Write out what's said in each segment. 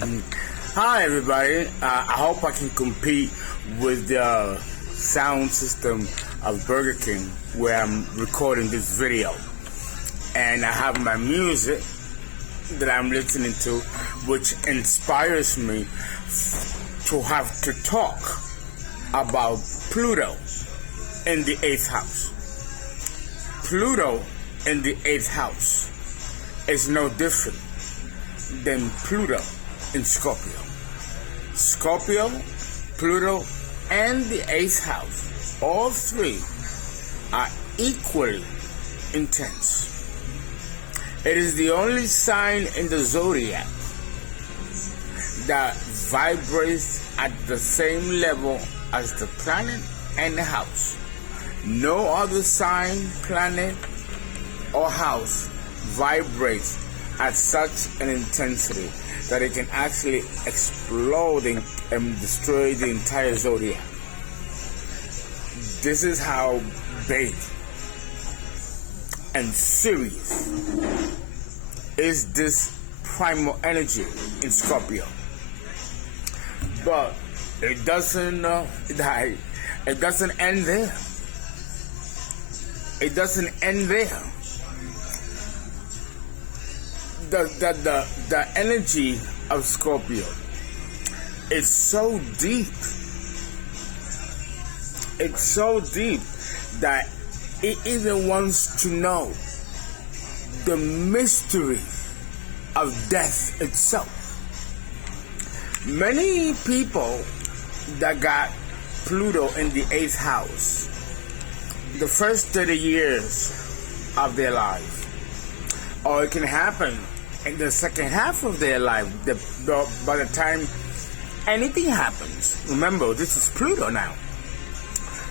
Hi everybody, I hope I can compete with the sound system of Burger King where I'm recording this video. And I have my music that I'm listening to, which inspires me to have to talk about Pluto in the 8th house. Pluto in the 8th house is no different than Pluto in Scorpio. Scorpio, Pluto, and the 8th house, all three are equally intense. It is the only sign in the zodiac that vibrates at the same level as the planet and the house. No other sign, planet, or house vibrates at such an intensity that it can actually explode and destroy the entire zodiac. This is how big and serious is this primal energy in Scorpio. But it doesn't it doesn't end there. It doesn't end there. The energy of Scorpio is so deep. It's so deep that it even wants to know the mystery of death itself. Many people that got Pluto in the 8th house, the first 30 years of their life, or it can happen in the second half of their life, by the time anything happens. Remember, this is Pluto now.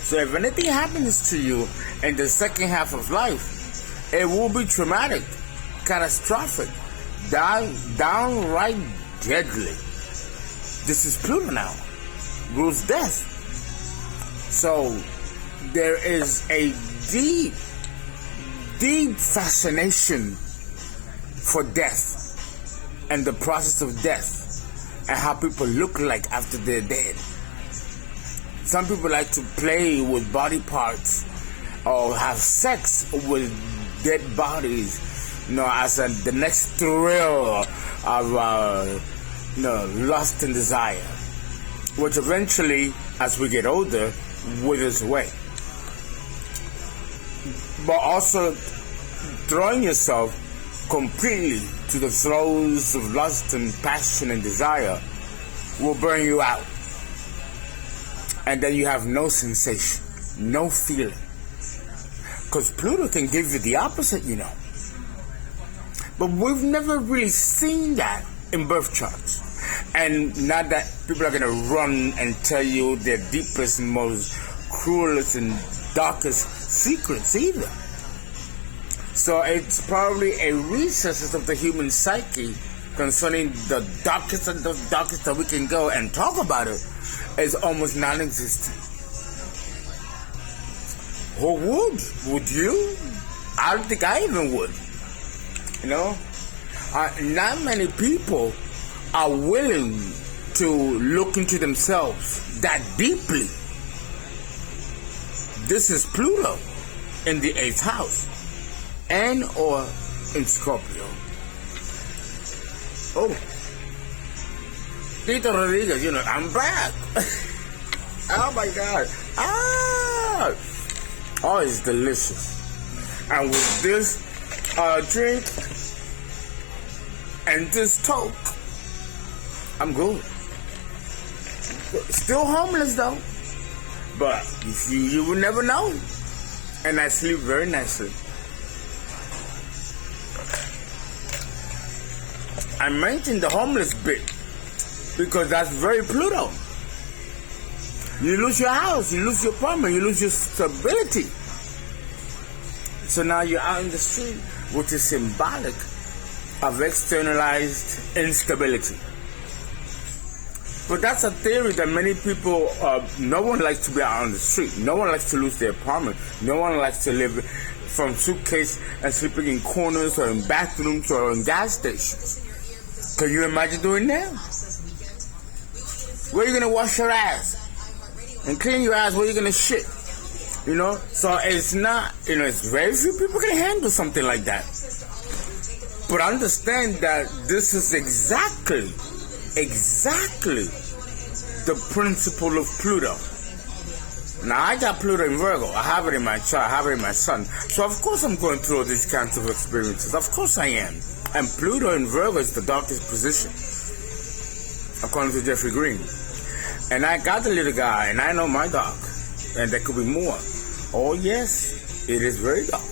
So if anything happens to you in the second half of life, it will be traumatic, catastrophic, downright deadly. This is Pluto now. Rules death. So there is a deep fascination for death and the process of death and how people look like after they're dead. Some people like to play with body parts or have sex with dead bodies, as the next thrill of lust and desire, which eventually, as we get older, withers away. But also throwing yourself completely to the throes of lust and passion and desire will burn you out. And then you have no sensation, no feeling. Because Pluto can give you the opposite, But we've never really seen that in birth charts. And not that people are going to run and tell you their deepest, most cruelest, and darkest secrets either. So it's probably a recess of the human psyche concerning the darkest of the darkest that we can go and talk about it is almost non-existent. Who would? Would you? I don't think I even would. Not many people are willing to look into themselves that deeply. This is Pluto in the 8th house and or in Scorpio. Oh, Tito Rodriguez, I'm back. Oh my God. Oh, it's delicious. And with this drink and this toke, I'm good. Still homeless though, but you will never know. And I sleep very nicely. I mentioned the homeless bit because that's very Pluto. You lose your house, you lose your apartment, you lose your stability. So now you're out in the street, which is symbolic of externalized instability. But that's a theory that many people, no one likes to be out on the street. No one likes to lose their apartment. No one likes to live from suitcase and sleeping in corners or in bathrooms or in gas stations. Can you imagine doing that? Where are you going to wash your ass? And clean your ass, where are you going to shit? You know? So it's not, it's very few people can handle something like that. But understand that this is exactly the principle of Pluto. Now, I got Pluto in Virgo. I have it in my chart. I have it in my sun. So, of course, I'm going through all these kinds of experiences. Of course I am. And Pluto in Virgo is the darkest position, according to Jeffrey Green. And I got the little guy, and I know my dark. And there could be more. Oh, yes, it is very dark.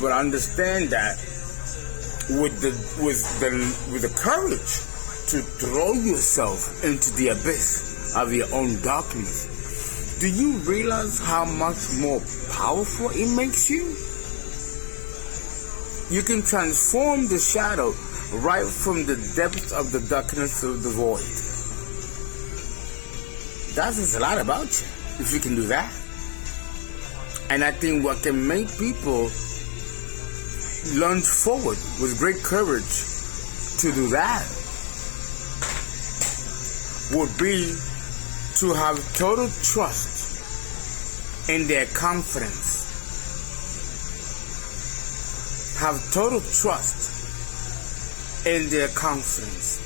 But understand that with the courage to throw yourself into the abyss of your own darkness, do you realize how much more powerful it makes you? You can transform the shadow right from the depths of the darkness of the void. That says a lot about you, if you can do that. And I think what can make people lunge forward with great courage to do that would be to have total trust in their confidence. Have total trust in their confidence.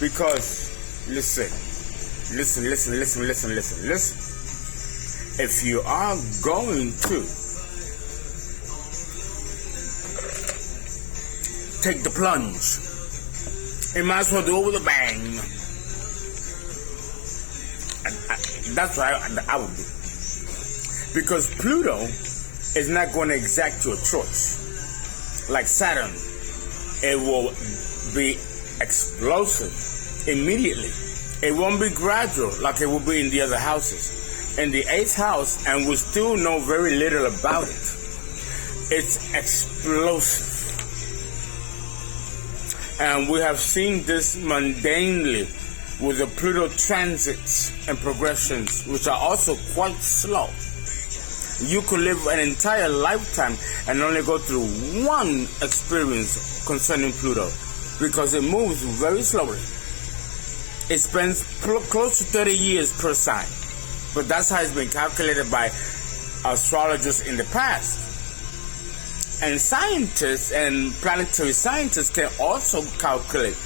Because, listen. If you are going to take the plunge, you might as well do it with a bang. That's what I would do. Because Pluto is not going to exact your choice. Like Saturn, it will be explosive immediately. It won't be gradual like it will be in the other houses. In the 8th house, and we still know very little about it, it's explosive. And we have seen this mundanely with the Pluto transits and progressions, which are also quite slow. You could live an entire lifetime and only go through one experience concerning Pluto, because it moves very slowly. It spends close to 30 years per sign. But that's how it's been calculated by astrologers in the past. And scientists and planetary scientists can also calculate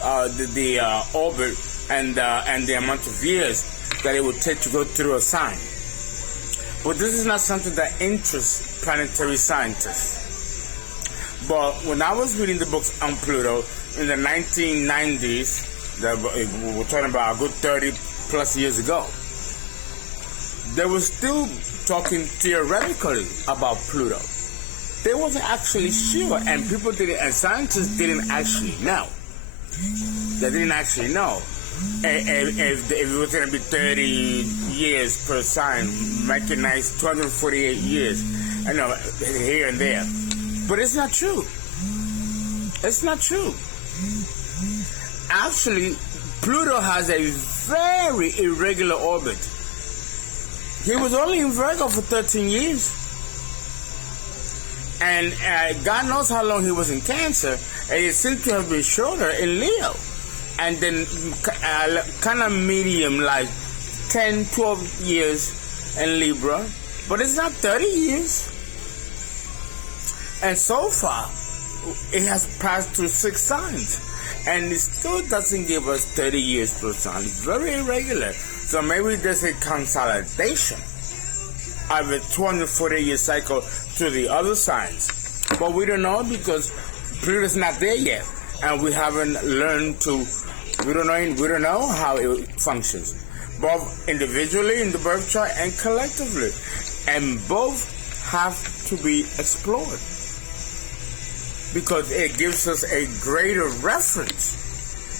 the orbit and the amount of years that it would take to go through a sign. But this is not something that interests planetary scientists. But when I was reading the books on Pluto in the 1990s, we're talking about a good 30 plus years ago, they were still talking theoretically about Pluto. They wasn't actually sure, and scientists didn't actually know. They didn't actually know if it was going to be 30 years per sign, making nice 248 years, here and there. But it's not true. It's not true. Actually, Pluto has a very irregular orbit. He was only in Virgo for 13 years. And God knows how long he was in Cancer. And it seems to have been shorter in Leo. And then kind of medium, like 10, 12 years in Libra. But it's not 30 years. And so far, it has passed through 6 signs. And it still doesn't give us 30 years per sign. It's very irregular. So maybe there's a consolidation of a 240-year cycle to the other signs. But we don't know, because Pluto's not there yet. And we haven't learned to, we don't know how it functions. Both individually in the birth chart and collectively. And both have to be explored. Because it gives us a greater reference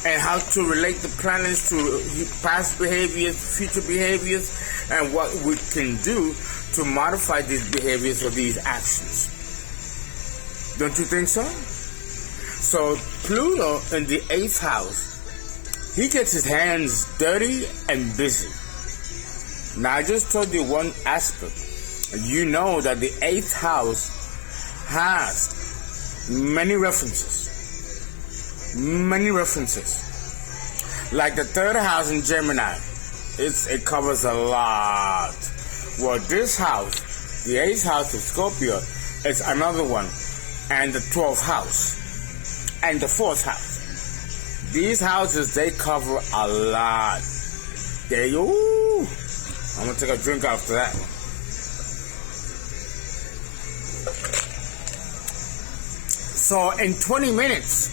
and how to relate the planets to past behaviors, future behaviors, and what we can do to modify these behaviors or these actions. Don't you think so? So Pluto in the 8th house, he gets his hands dirty and busy. Now I just told you one aspect. You know that the 8th house has many references. many references. Like the third house in Gemini, it covers a lot. Well, this house, the 8th house of Scorpio, is another one. And the 12th house. And the 4th house. These houses, they cover a lot. There you go. I'm going to take a drink after that one. So in 20 minutes,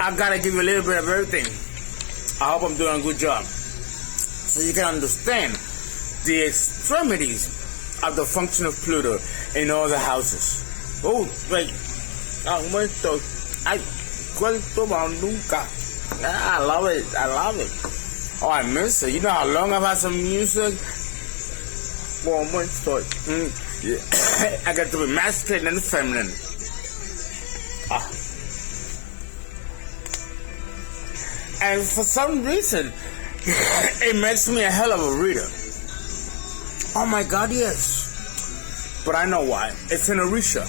I've got to give you a little bit of everything. I hope I'm doing a good job. So you can understand the extremities of the function of Pluto in all the houses. Oh, wait. I love it. I love it. Oh, I miss it. You know how long I've had some music? Well, yeah. I got to be masculine and feminine. And for some reason, it makes me a hell of a reader. Oh my God, yes. But I know why. It's an Orisha.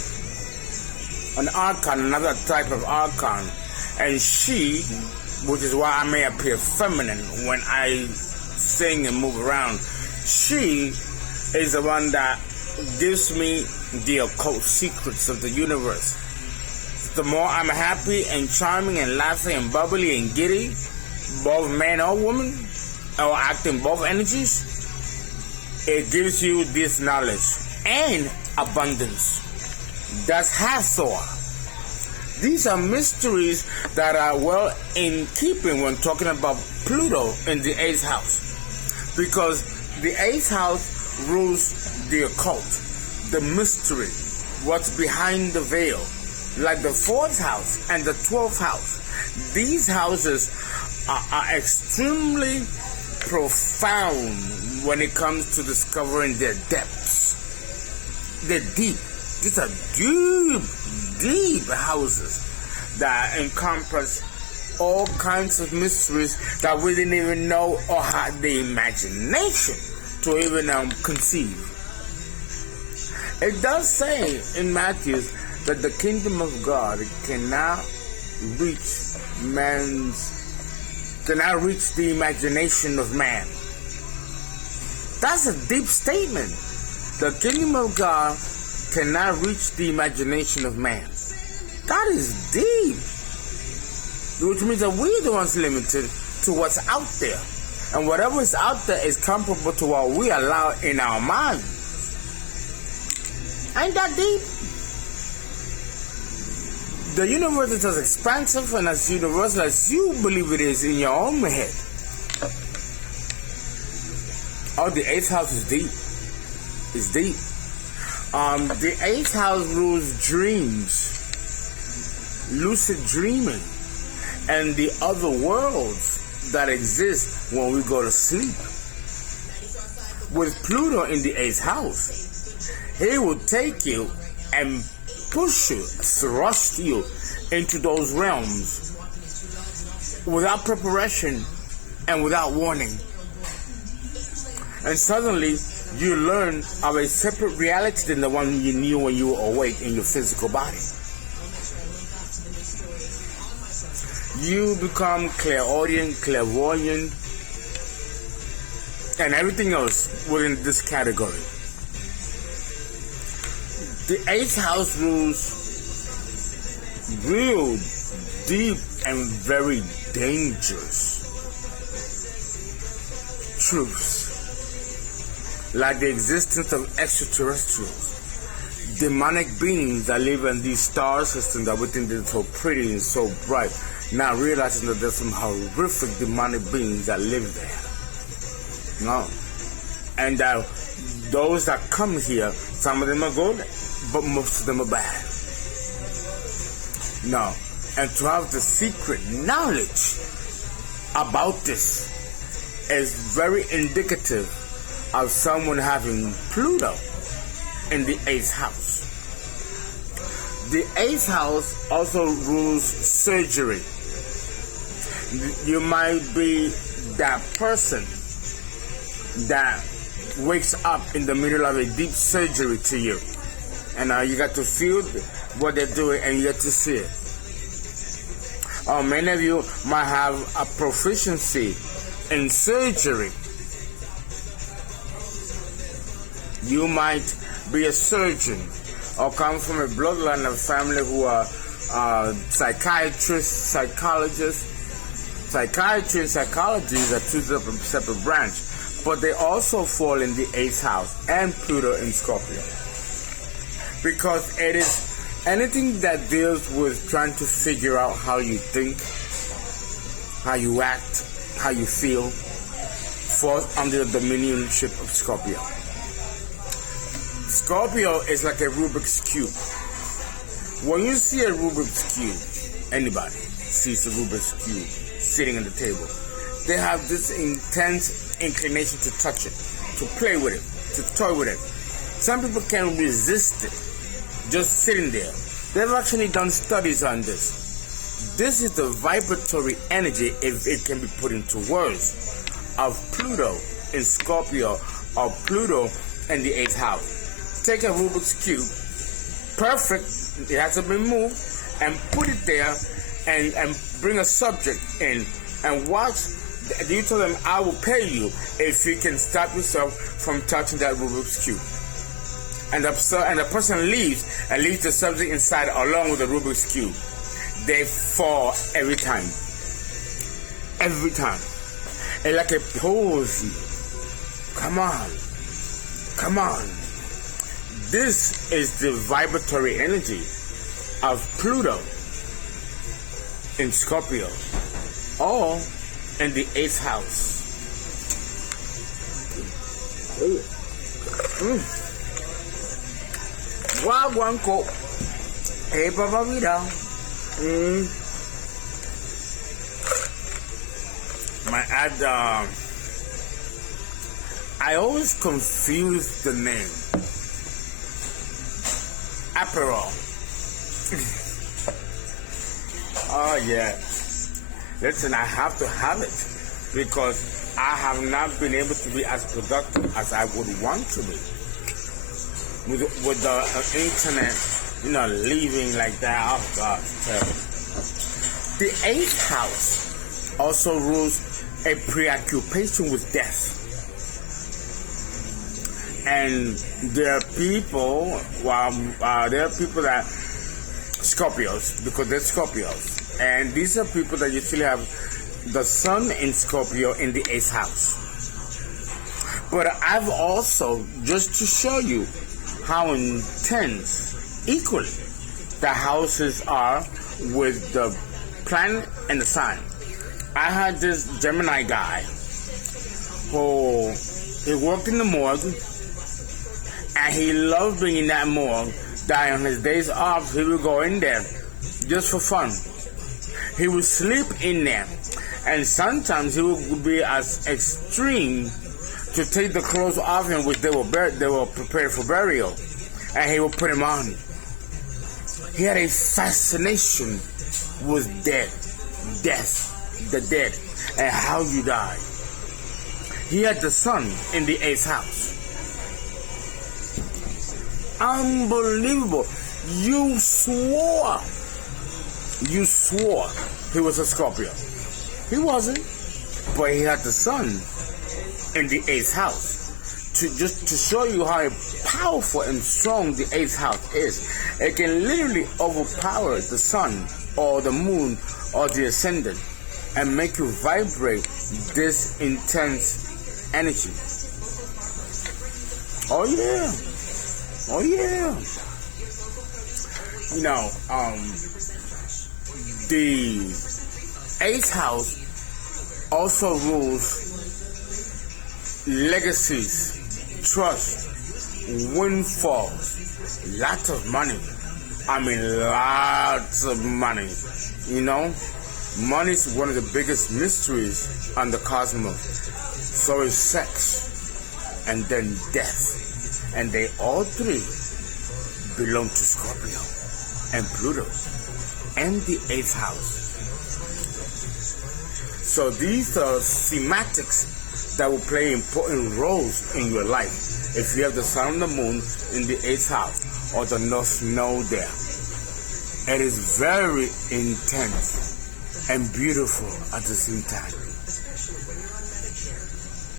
An archon, another type of archon. And she, which is why I may appear feminine when I sing and move around, she is the one that gives me the occult secrets of the universe. The more I'm happy and charming and laughing and bubbly and giddy, both man or woman, or acting both energies, it gives you this knowledge and abundance. That's Hathor. These are mysteries that are well in keeping when talking about Pluto in the 8th house. Because the 8th house rules the occult, the mystery, what's behind the veil. Like the 4th house and the 12th house. These houses are extremely profound when it comes to discovering their depths. They're deep. These are deep houses that encompass all kinds of mysteries that we didn't even know or had the imagination to even conceive. It does say in Matthew that the kingdom of God cannot reach the imagination of man. That's a deep statement. The kingdom of God cannot reach the imagination of man. That is deep. Which means that we're the ones limited to what's out there. And whatever is out there is comparable to what we allow in our mind. Ain't that deep? The universe is as expansive and as universal as you believe it is in your own head. Oh, the 8th house is deep. It's deep. The 8th house rules dreams, lucid dreaming, and the other worlds that exist when we go to sleep. With Pluto in the 8th house, he will take you and push you, thrust you into those realms without preparation and without warning. And suddenly, you learn of a separate reality than the one you knew when you were awake in your physical body. You become clairaudient, clairvoyant, and everything else within this category. The 8th house rules real, deep, and very dangerous truths, like the existence of extraterrestrials, demonic beings that live in these star systems that we think they're so pretty and so bright, not realizing that there's some horrific demonic beings that live there. No. And those that come here, some of them are good, but most of them are bad. No. And to have the secret knowledge about this is very indicative of someone having Pluto in the 8th house. The 8th house also rules surgery. You might be that person that wakes up in the middle of a deep surgery to you. And you got to feel what they're doing and you get to see it. Many of you might have a proficiency in surgery. You might be a surgeon or come from a bloodline of family who are psychiatrists, psychologists. Psychiatry and psychology are two separate branches, but they also fall in the 8th house and Pluto in Scorpio. Because it is anything that deals with trying to figure out how you think, how you act, how you feel, falls under the dominionship of Scorpio. Scorpio is like a Rubik's Cube. When you see a Rubik's Cube, anybody sees a Rubik's Cube sitting on the table, they have this intense inclination to touch it, to play with it, to toy with it. Some people can resist it, just sitting there. They've actually done studies on this. This is the vibratory energy, if it can be put into words, of Pluto in Scorpio or Pluto in the 8th house. Take a Rubik's Cube, perfect, it hasn't been moved, and put it there and bring a subject in and watch. You tell them, I will pay you if you can stop yourself from touching that Rubik's Cube. And the person leaves and leaves the subject inside along with the Rubik's Cube. They fall every time. Every time. It's like a posy. Come on. Come on. This is the vibratory energy of Pluto in Scorpio, or in the 8th house. Guaguanco. Hey, Papa Vida. I always confuse the name. Aperol. Oh yeah. Listen, I have to have it because I have not been able to be as productive as I would want to be. With the internet, leaving like that. Oh God, it's terrible. The 8th house also rules a preoccupation with death. And there are people that Scorpios, because they're Scorpios, and these are people that usually have the sun in Scorpio in the 8th house. But I've also, just to show you how intense equally the houses are with the planet and the sign. I had this Gemini guy who he worked in the morgue, and he loved being in that morgue. That on his days off, he would go in there just for fun. He would sleep in there, and sometimes he would be as extreme to take the clothes off him, which they were prepared for burial, and he would put him on. He had a fascination with death, the dead, and how you die. He had the sun in the 8th house. Unbelievable. You swore he was a Scorpio. He wasn't, but he had the sun in the 8th house. To show you how powerful and strong the 8th house is. It can literally overpower the sun or the moon or the ascendant and make you vibrate this intense energy. Oh yeah. Oh yeah. The 8th house also rules legacies, trust, windfalls, lots of money. I mean, lots of money. Money is one of the biggest mysteries on the cosmos. So is sex, and then death. And they all three belong to Scorpio and Pluto and the 8th house. So these are thematics that will play important roles in your life. If you have the sun and the moon in the 8th house or the North Node there, it is very intense. and beautiful at the same time.